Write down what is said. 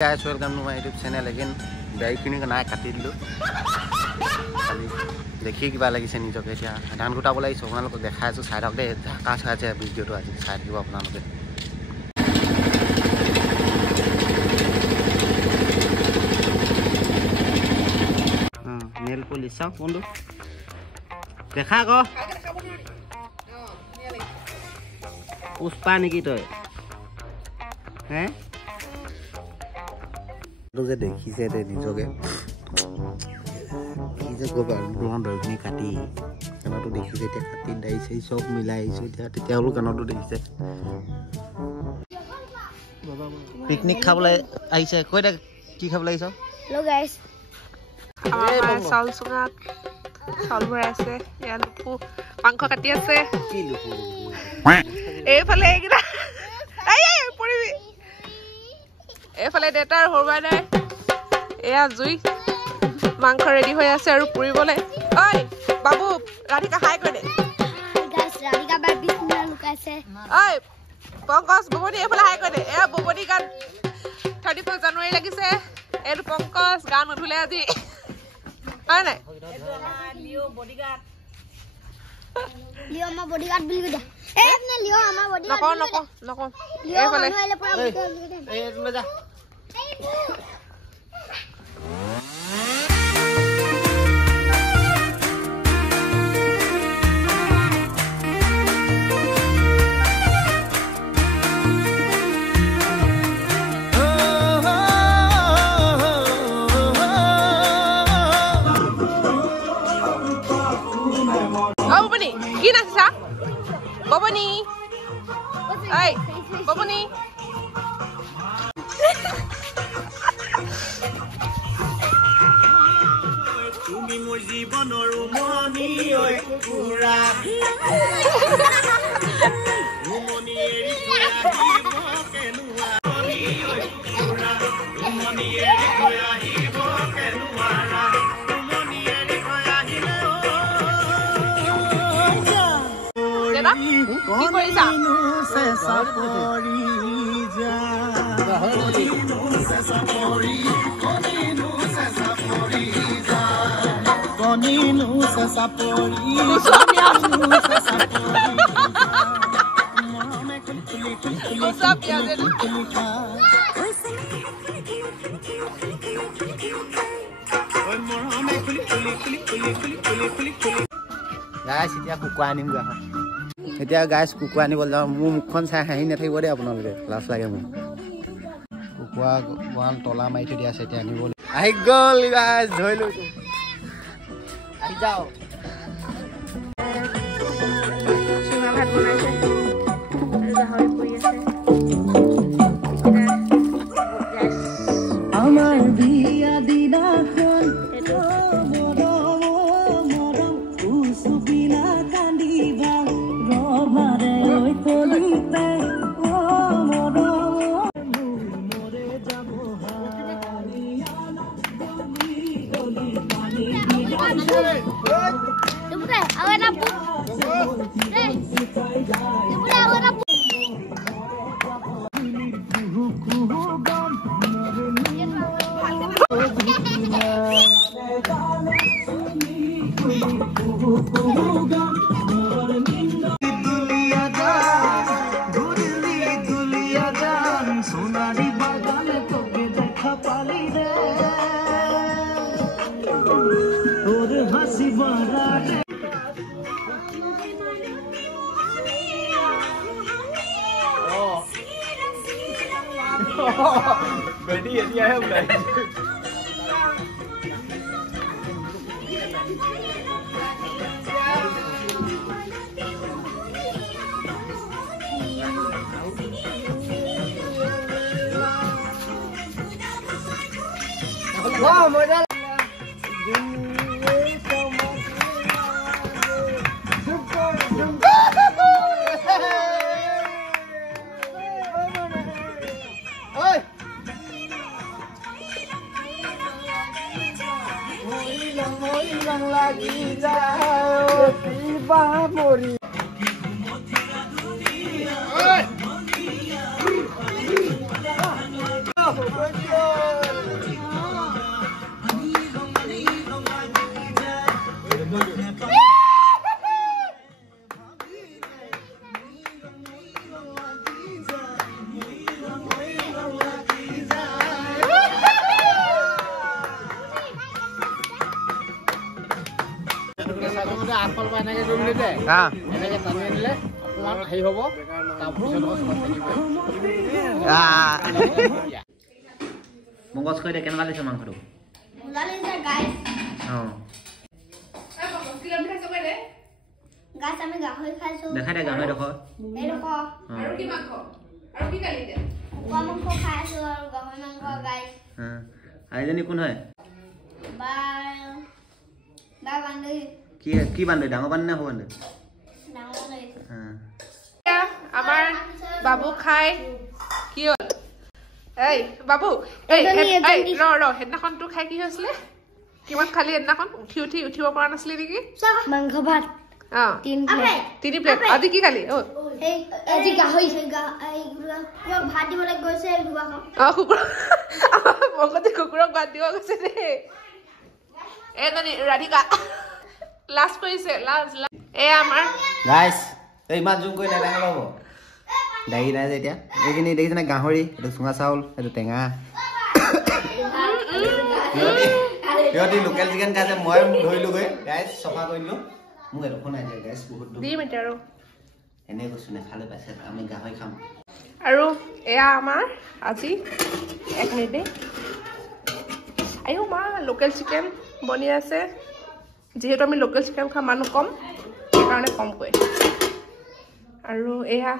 guys, welcome to my YouTube channel again. Daikini kana kati dilu. Kali dekhi kiba lagise nijoke etia dhan guta bolai sognalok dekhai asu side de dhaka chaje video to aji side dibo apnaloke. Nail polish sa bondu. Dekha ko. Puspa niki toy. He? যে দেখিছে তে নিজকে কি যে কবা গ্ৰহণ ৰগনি কাটি কানটো দেখিছে তে কাটি দাইছে সব মিলাই আইছো তেতিয়া হলো কানটো দেখিছে পিকনিক খাবলৈ আইছে কইটা কি খাবলৈ আইছো হেল্ল গাইস আমাৰ চাউল সুঙাত চাউল ভৰাই আছে ইয়া লুপু মাংস কাটি আছে কি লুপু এইফালে এইগিলা আই পৰিবি এফালে ডেটাৰ হৰবাই নাই এয়া জুই মাংস ৰেডি হৈ আছে আৰু পুৰিবলে ঐ বাবু ৰাধিকা হাই কৰি দে গাইস ৰাধিকা বাই বিছনা লুকাইছে ঐ পংকজ ববনি এফালে হাই কৰি দে এয়া ববনি গান 31 জানুৱাৰী লাগিছে এৰ পংকজ গান উঠুলে আজি হয় নাই লিও বডিগাৰ্ড লিও মা বডিগাৰ্ড বুলি দে এ আপনি লিও আমাৰ বডিগাৰ্ড নক এফালে এই তুলে যা Boboni, gina sa? Boboni. Hey, Boboni. Tumi mor jibanor umoni oi pura. Umoni eri pura hibo kenua. Umoni oi pura. Umoni eri pura hibo kenua. Umoni eri pura hibo. কি কৰিছা guys এতিয়া কুকুৰা আনিম গা এতিয়া গাইস কুকুৰা আনিবলৈ যাওঁ মোৰ মুখখন চাই হাঁহি নাথাকিব দেই আপোনালোকে লাজ লাগে মোৰ কুকুৰা গঁৰাল তলা মাৰি থৈ দিয়া আছে এতিয়া আনিবলৈ আহি গ'ল গাইস ধৰি লৈছো আহি যাও চুঙা ভাত বনাইছে গাহৰি পৰি আছে আমাৰ বিয়া দিনাখন Ready ya dia boleh. Wow, modal. Lagi jauh tiba mori. মগজ কইতে কেনেকুৱা লাগিছে মাংসটো দেখা দে গাহৰি দেখো আইজনী কোন হয় কি বান্ধে ডাঙৰ বান্ধে নে সৰু বান্ধে আমাৰ বাবু খাই কি হ'ল এই বাবু এই সেইদিনাখন তোৰ খাই কি হৈছিলে কিমান খালি সেইদিনাখন উঠিব পৰা নাছিলি নেকি মাংস ভাত তিনি প্লেট আজি কি খালি কুকুৰক ভাত দিব গৈছে দেই এজনী ৰাধিকা লাজ কৰিছে লাজ এই আমাৰ গাইছ এই ইমান জুম কৰি নেদেখা পাব দাগি নাই যে এতিয়া এইখিনি দেখিছেনে গাহৰি এইটো চুঙা চাউল এইটো টেঙা সিহঁতি লোকেল চিকেন খাইছে মই ধৰিলোগৈ গাইছ চফা কৰি দিলোঁ মোক এডোখৰ নাই যায় গাইছ বহুত দিম এতিয়া আৰু এনে কৈছোঁ নেখালে পাইছে আমি গাহৰি খাম আৰু এয়া আমাৰ আজি 1 মিনিট আইও মা লোকেল চিকেন বনি আছে যেহেতু আমি লোকেল চিকেন খোৱা মানুহ কম সেইকাৰণে কমকৈ আৰু এয়া